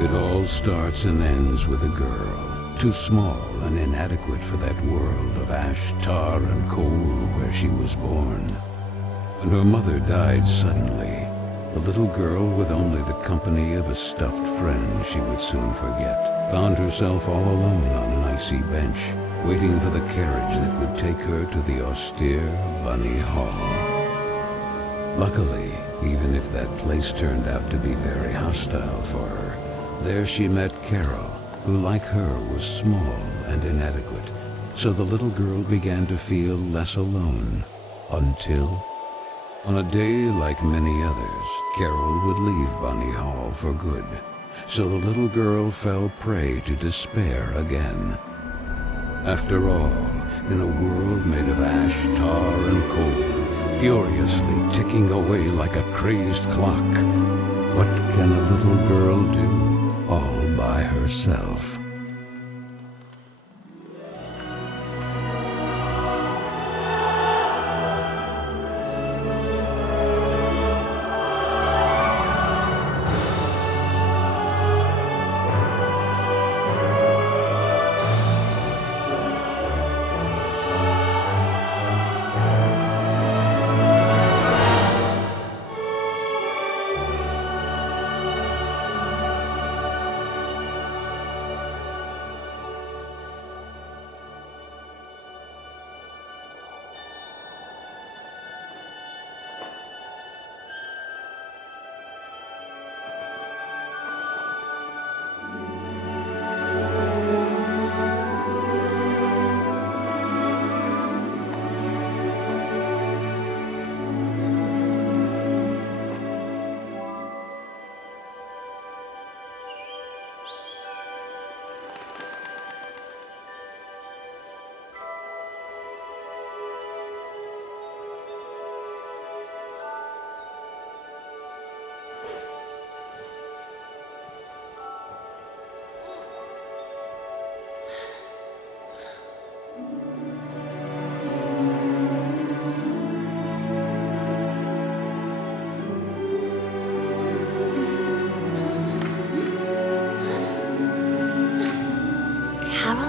It all starts and ends with a girl, too small and inadequate for that world of ash, tar, and coal where she was born. When her mother died suddenly, the little girl, with only the company of a stuffed friend she would soon forget, found herself all alone on an icy bench, waiting for the carriage that would take her to the austere Bunny Hall. Luckily, even if that place turned out to be very hostile for her, there she met Carol, who like her was small and inadequate, so the little girl began to feel less alone, until, on a day like many others, Carol would leave Bunny Hall for good, so the little girl fell prey to despair again. After all, in a world made of ash, tar, and coal, furiously ticking away like a crazed clock, what can a little girl do all by herself?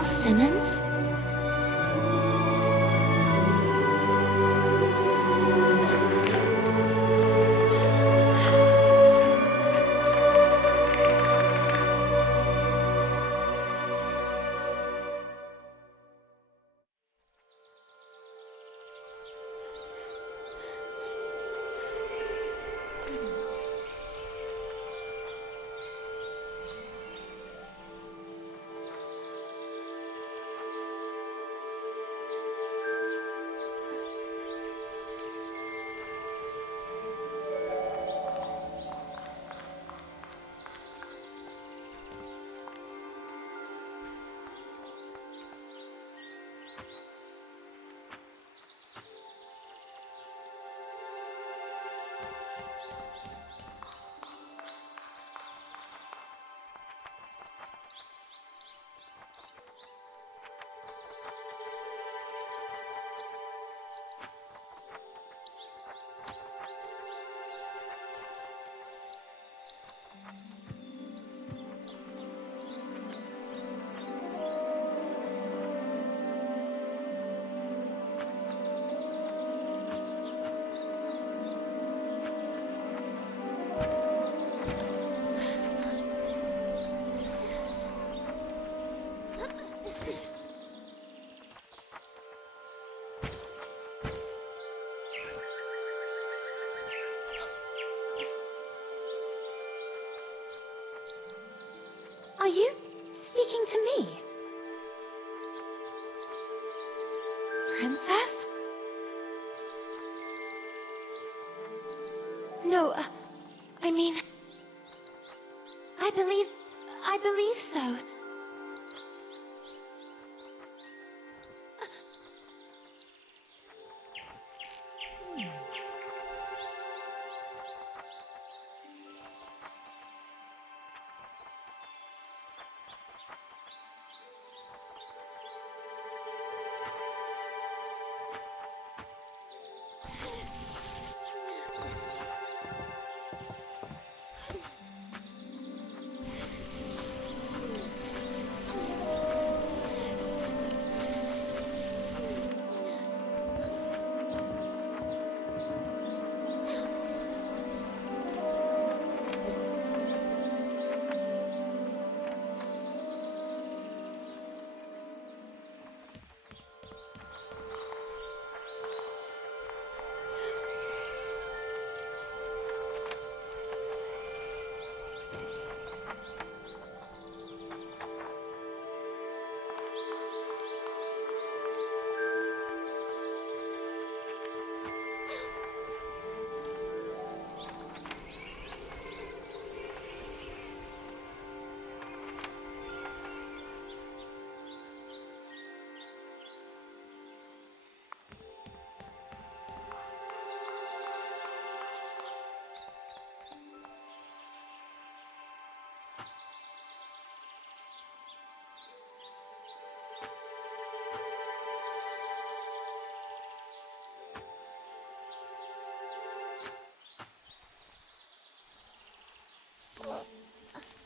Simmons? Are you speaking to me? Princess? No, I mean... I believe so.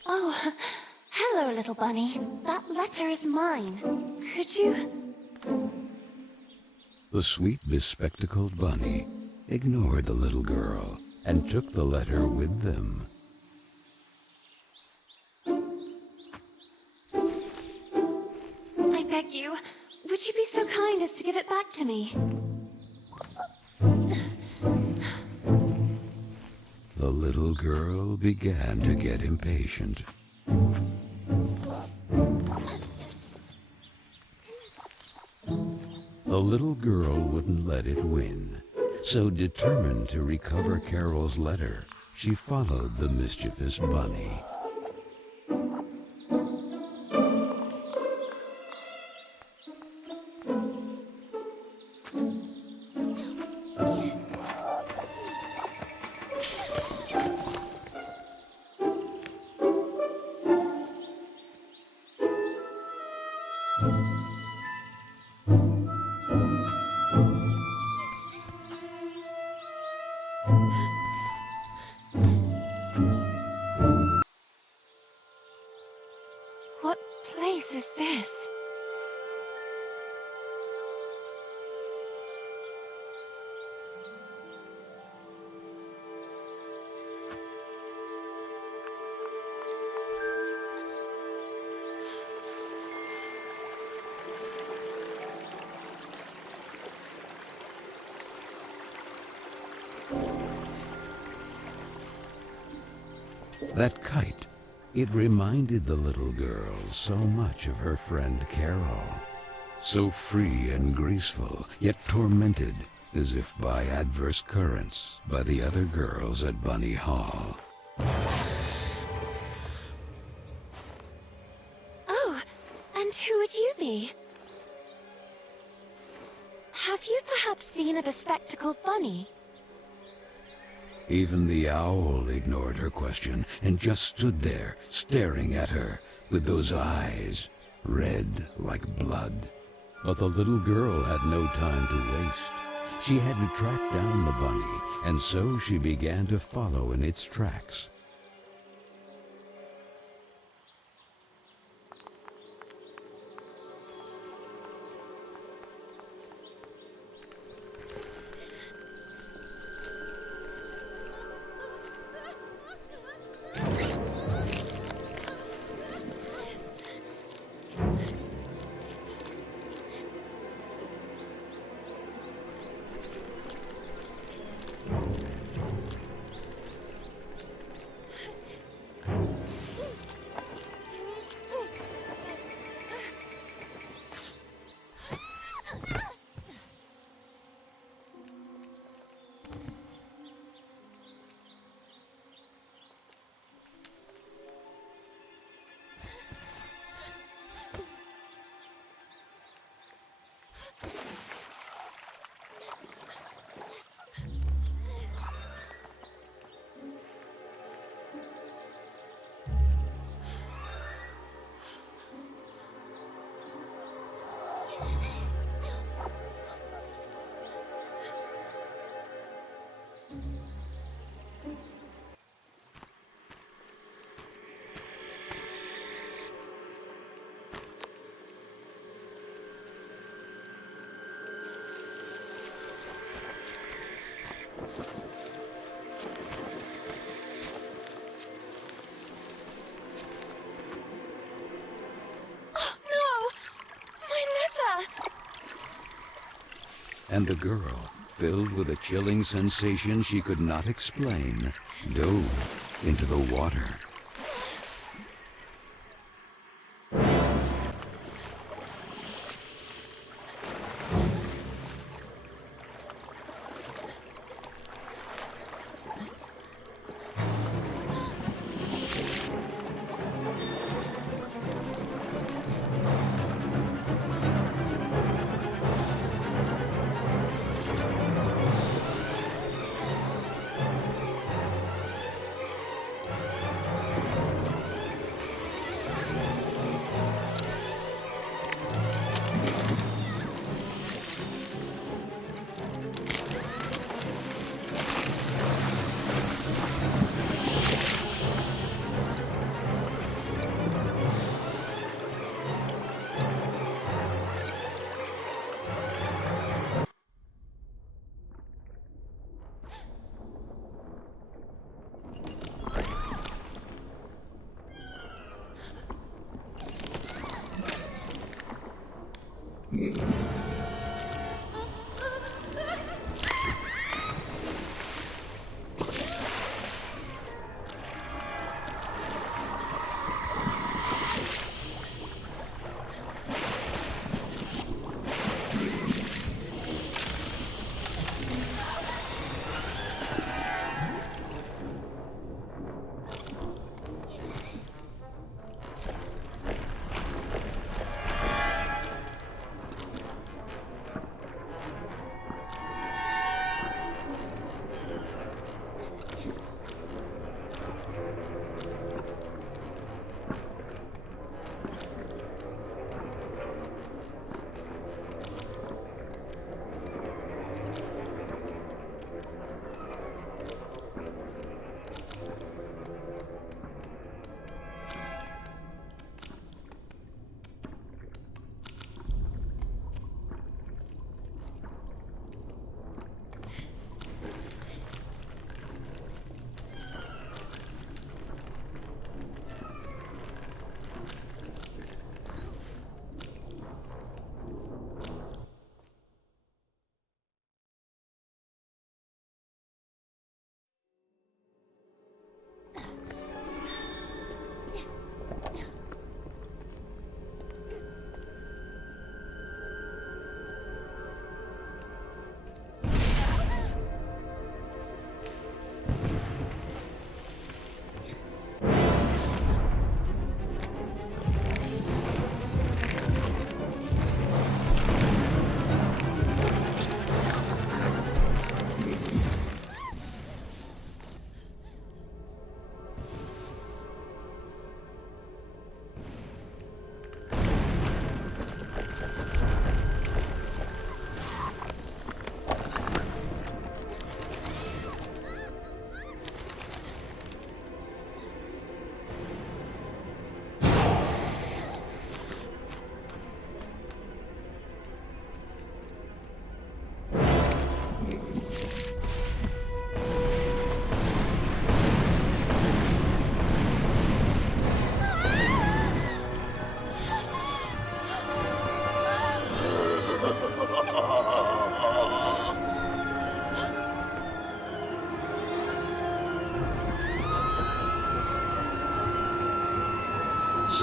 Oh, hello, little bunny. That letter is mine. Could you... The sweet, bespectacled bunny ignored the little girl and took the letter with them. I beg you, would you be so kind as to give it back to me? The little girl began to get impatient. The little girl wouldn't let it win, so determined to recover Carol's letter, she followed the mischievous bunny. What place is this? That kite, it reminded the little girl so much of her friend Carol. So free and graceful, yet tormented, as if by adverse currents, by the other girls at Bunny Hall. Oh, and who would you be? Have you perhaps seen a bespectacled bunny? Even the owl ignored her question and just stood there, staring at her, with those eyes, red like blood. But the little girl had no time to waste. She had to track down the bunny, and so she began to follow in its tracks. And the girl, filled with a chilling sensation she could not explain, dove into the water.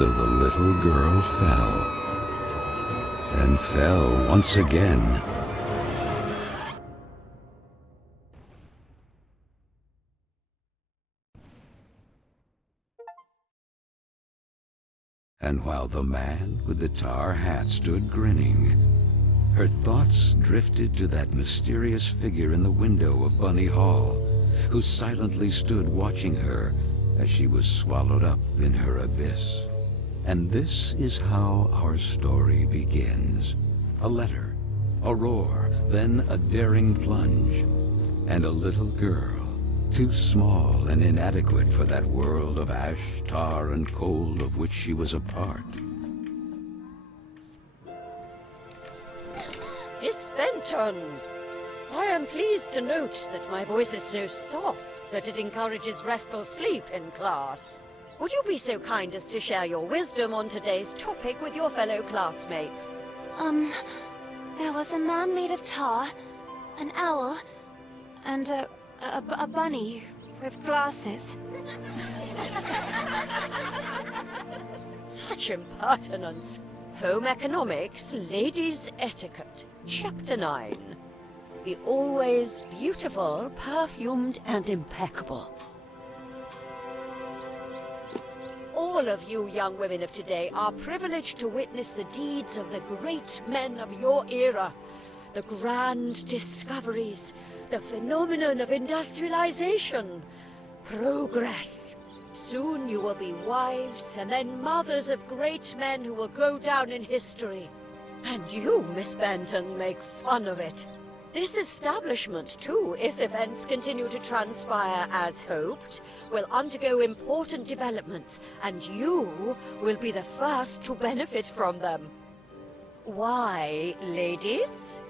So the little girl fell, and fell once again. And while the man with the tar hat stood grinning, her thoughts drifted to that mysterious figure in the window of Bunny Hall, who silently stood watching her as she was swallowed up in her abyss. And this is how our story begins. A letter, a roar, then a daring plunge, and a little girl, too small and inadequate for that world of ash, tar, and coal of which she was a part. Miss Benton, I am pleased to note that my voice is so soft that it encourages restful sleep in class. Would you be so kind as to share your wisdom on today's topic with your fellow classmates? There was a man made of tar, an owl, and a bunny with glasses. Such impertinence. Home economics, ladies' etiquette, chapter 9. Be always beautiful, perfumed, and impeccable. All of you young women of today are privileged to witness the deeds of the great men of your era. The grand discoveries, the phenomenon of industrialization, progress. Soon you will be wives and then mothers of great men who will go down in history. And you, Miss Benton, make fun of it. This establishment, too, if events continue to transpire as hoped, will undergo important developments, and you will be the first to benefit from them. Why, ladies?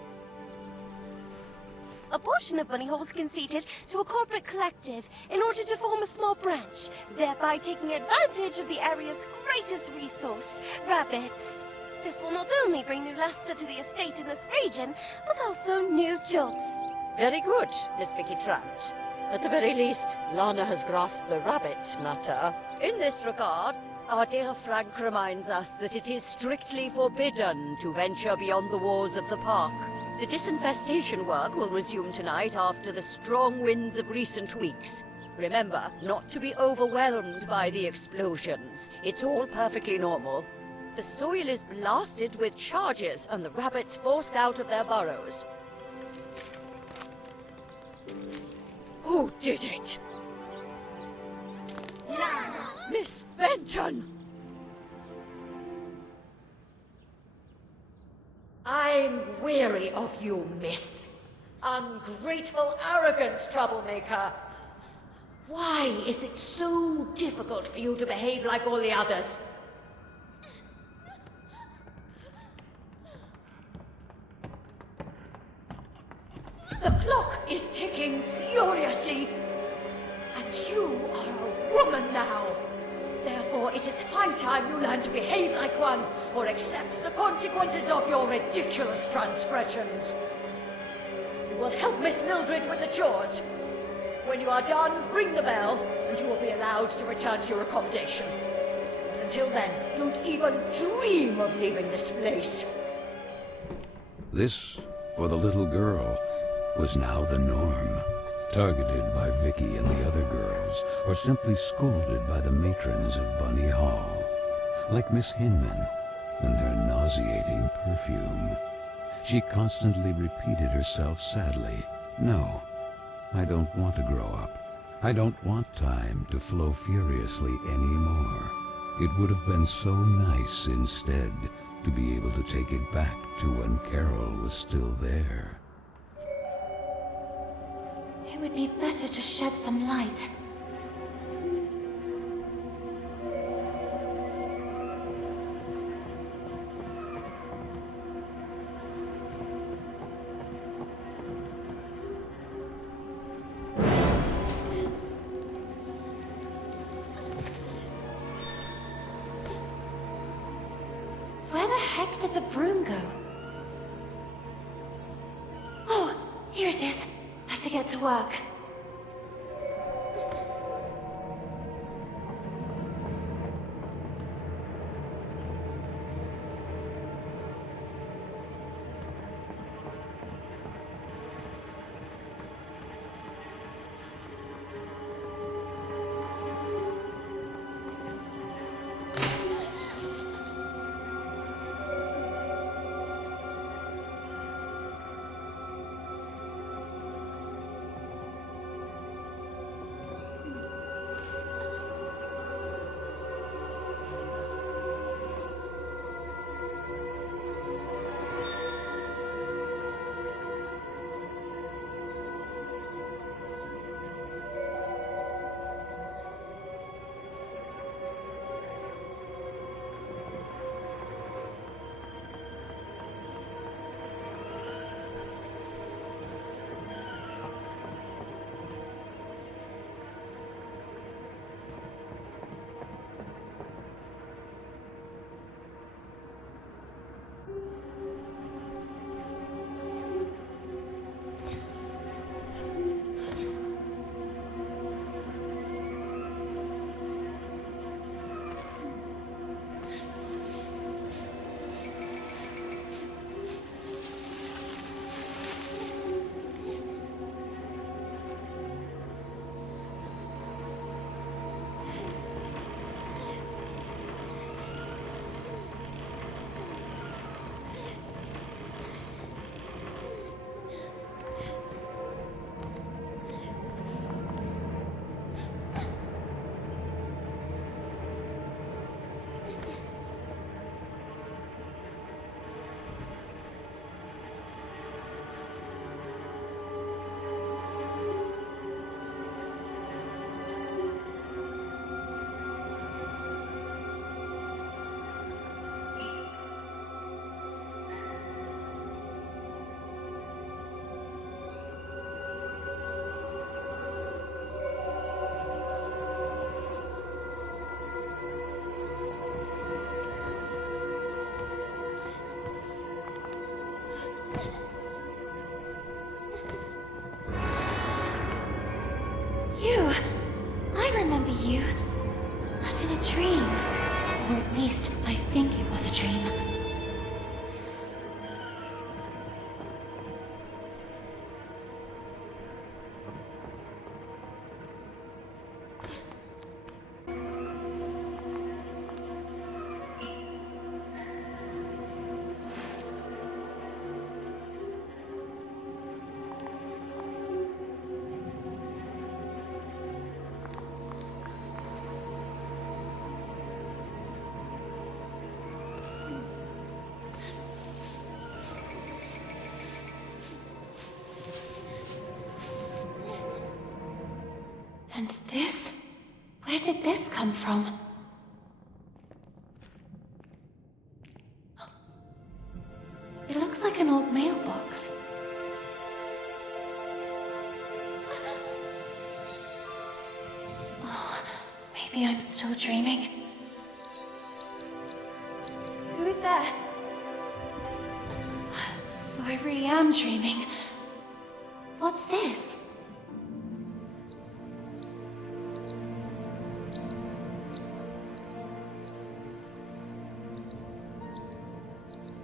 A portion of Bunny Hall was conceded to a corporate collective in order to form a small branch, thereby taking advantage of the area's greatest resource, rabbits. This will not only bring new luster to the estate in this region, but also new jobs. Very good, Miss Vicky Trout. At the very least, Lana has grasped the rabbit matter. In this regard, our dear Frank reminds us that it is strictly forbidden to venture beyond the walls of the park. The disinfestation work will resume tonight after the strong winds of recent weeks. Remember, not to be overwhelmed by the explosions. It's all perfectly normal. The soil is blasted with charges and the rabbits forced out of their burrows. Who did it? Lana! Miss Benton! I'm weary of you, miss. Ungrateful, arrogant troublemaker. Why is it so difficult for you to behave like all the others? The clock is ticking furiously, and you are a woman now. Therefore, it is high time you learn to behave like one, or accept the consequences of your ridiculous transgressions. You will help Miss Mildred with the chores. When you are done, ring the bell, and you will be allowed to return to your accommodation. But until then, don't even dream of leaving this place. This, for the little girl, was now the norm, targeted by Vicky and the other girls, or simply scolded by the matrons of Bunny Hall, like Miss Hinman and her nauseating perfume. She constantly repeated herself sadly, "No, I don't want to grow up. I don't want time to flow furiously anymore. It would have been so nice instead to be able to take it back to when Carol was still there." It would be better to shed some light. Where the heck did the broom go? Oh, here it is. Better get to work. a dream. Or at least, I think it was a dream. And this? Where did this come from? It looks like an old mailbox. Oh, maybe I'm still dreaming. Who is there? So I really am dreaming. What's this?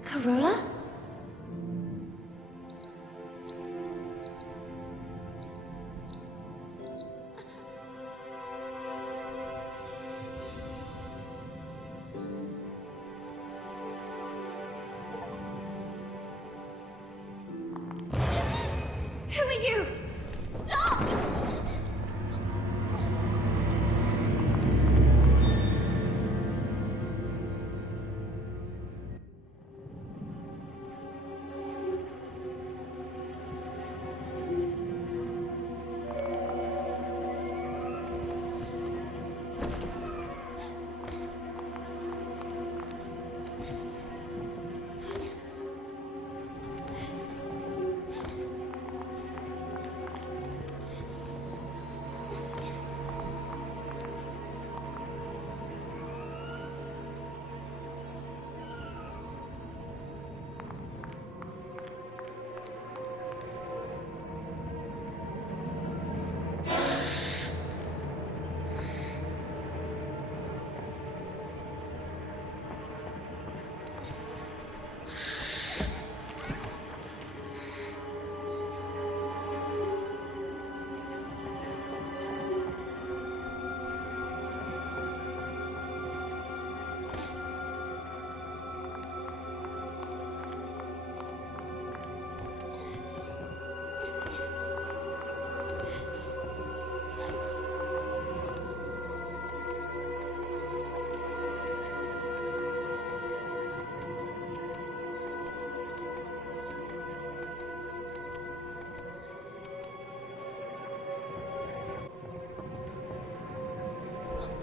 Carola? Who are you? Stop!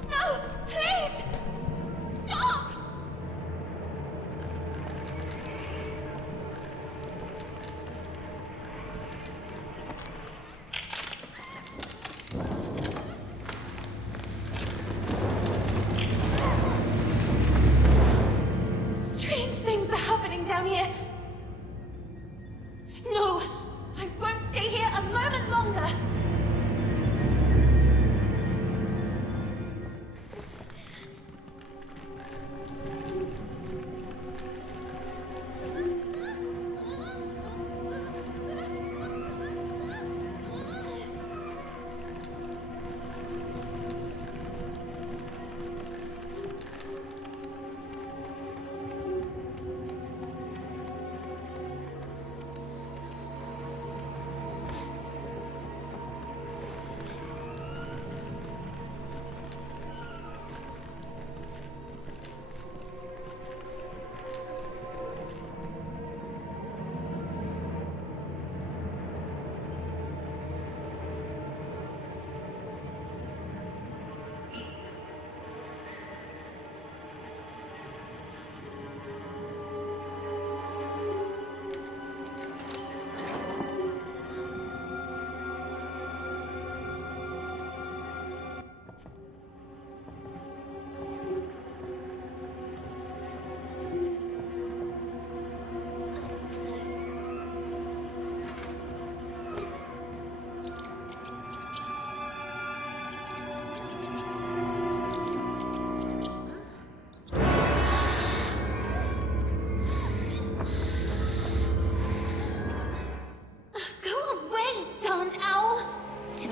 No! Please! Stop! Strange things are happening down here. No! I won't stay here a moment longer!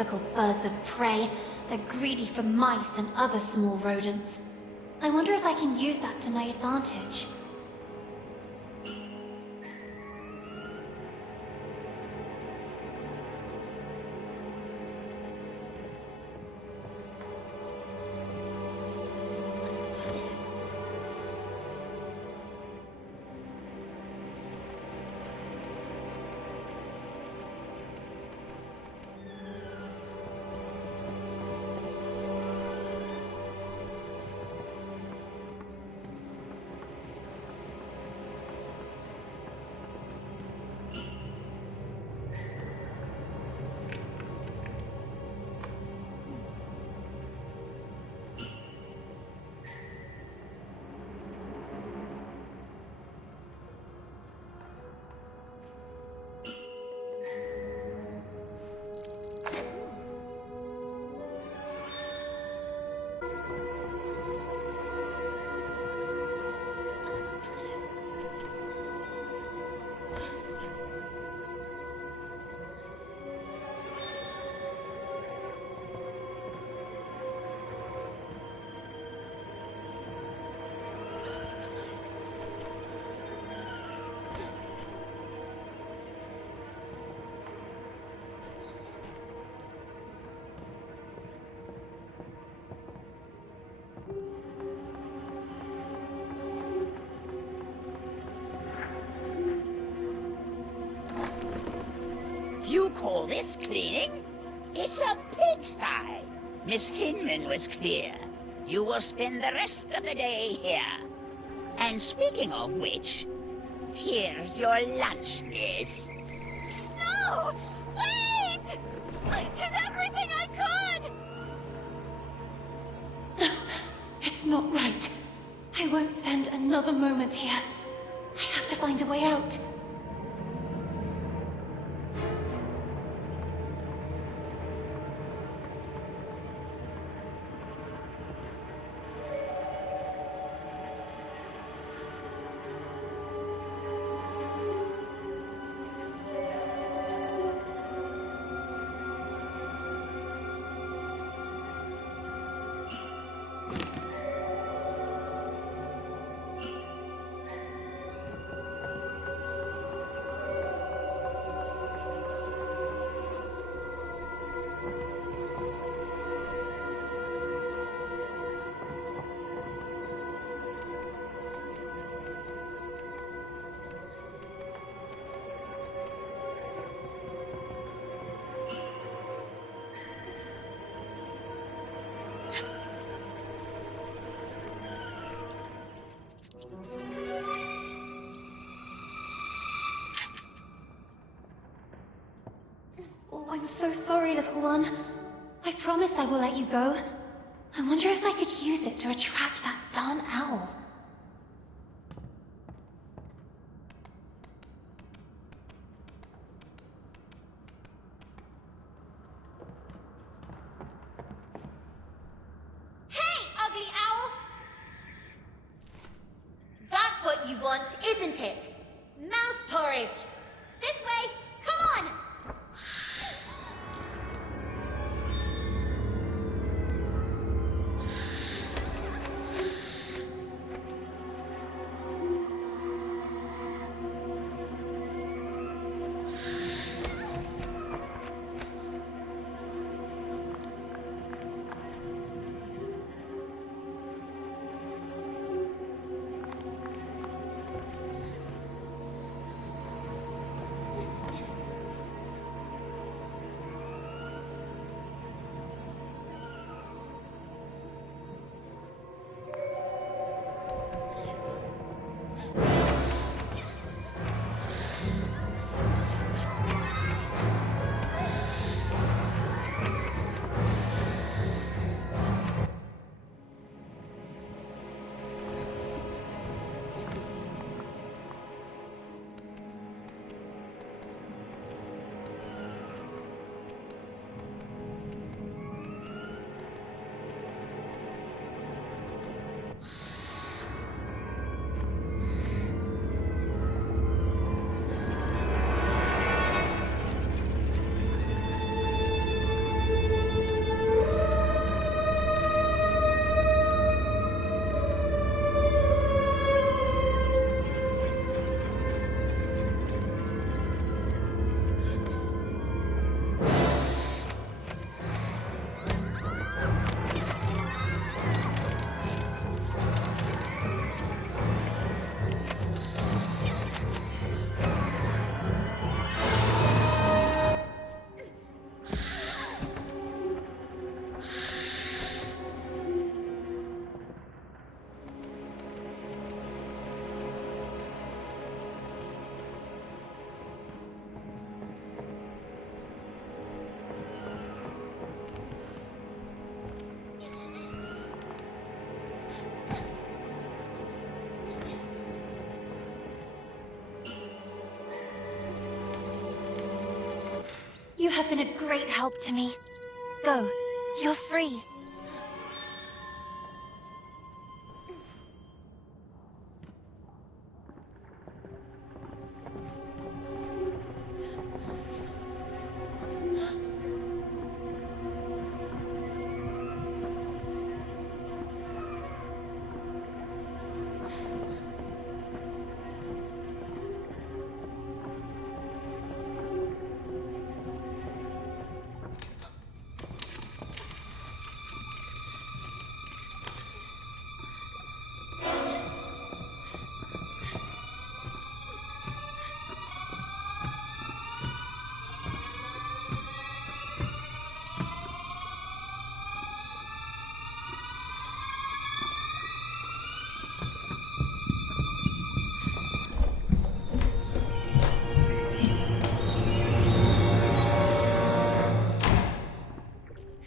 typical birds of prey. They're greedy for mice and other small rodents. I wonder if I can use that to my advantage. You call this cleaning? It's a pigsty. Miss Hinman was clear. You will spend the rest of the day here. And speaking of which, here's your lunch, Liz. No! Wait! I did everything I could! It's not right. I won't spend another moment here. I have to find a way out. Oh, I'm so sorry, little one. I promise I will let you go. I wonder if I could use it to attract that darn owl. Hey, ugly owl! That's what you want, isn't it? Mouse porridge! This way! Come on! You have been a great help to me. Go. You're free.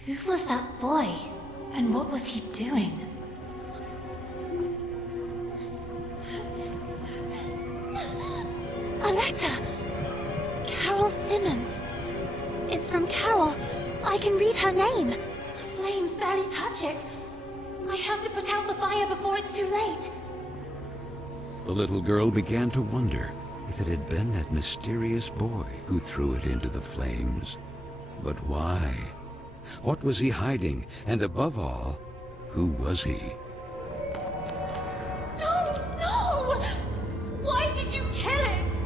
Who was that boy? And what was he doing? A letter! Carol Simmons. It's from Carol. I can read her name. The flames barely touch it. I have to put out the fire before it's too late. The little girl began to wonder if it had been that mysterious boy who threw it into the flames. But why? What was he hiding? And above all, who was he? No! No! Why did you kill it?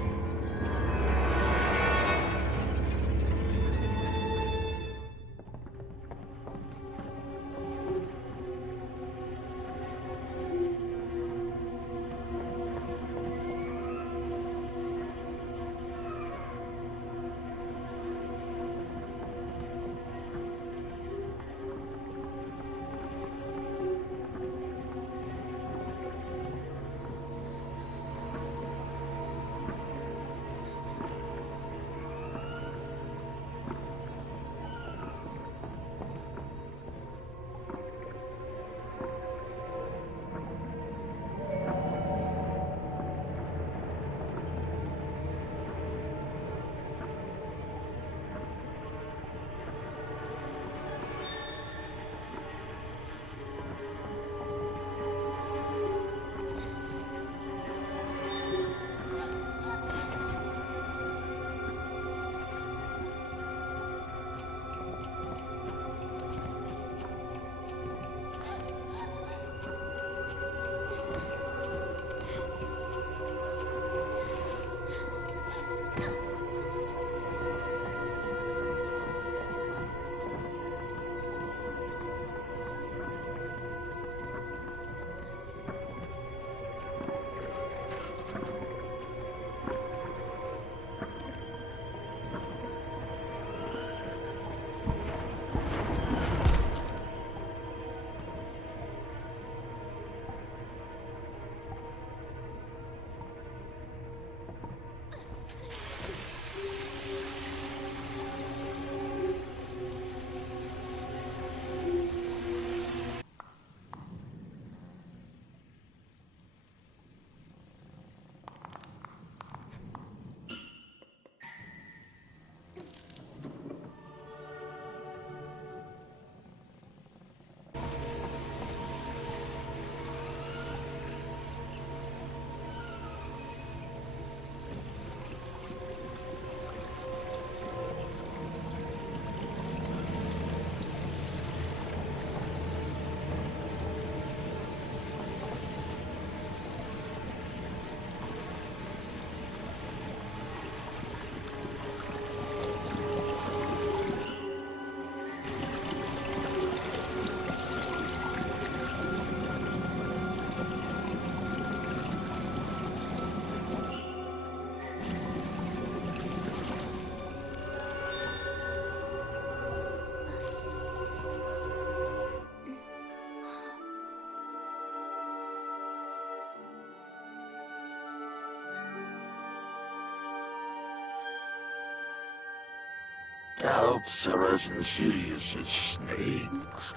Doubts are as insidious as snakes,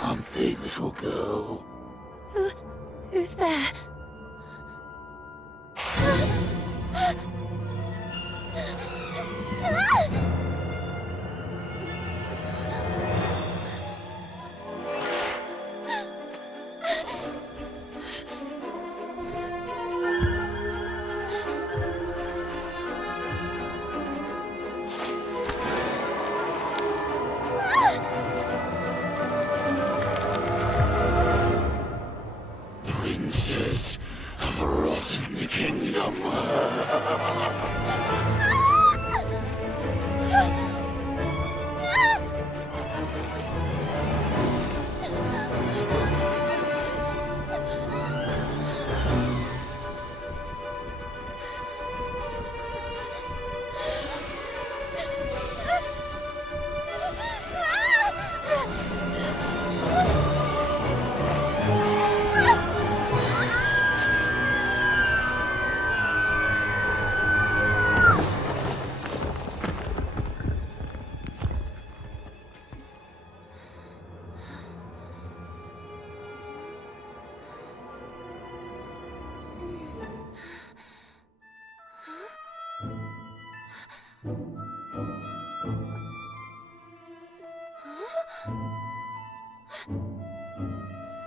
aren't they, little girl? Who's there? Chaos in the kingdom.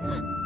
Huh?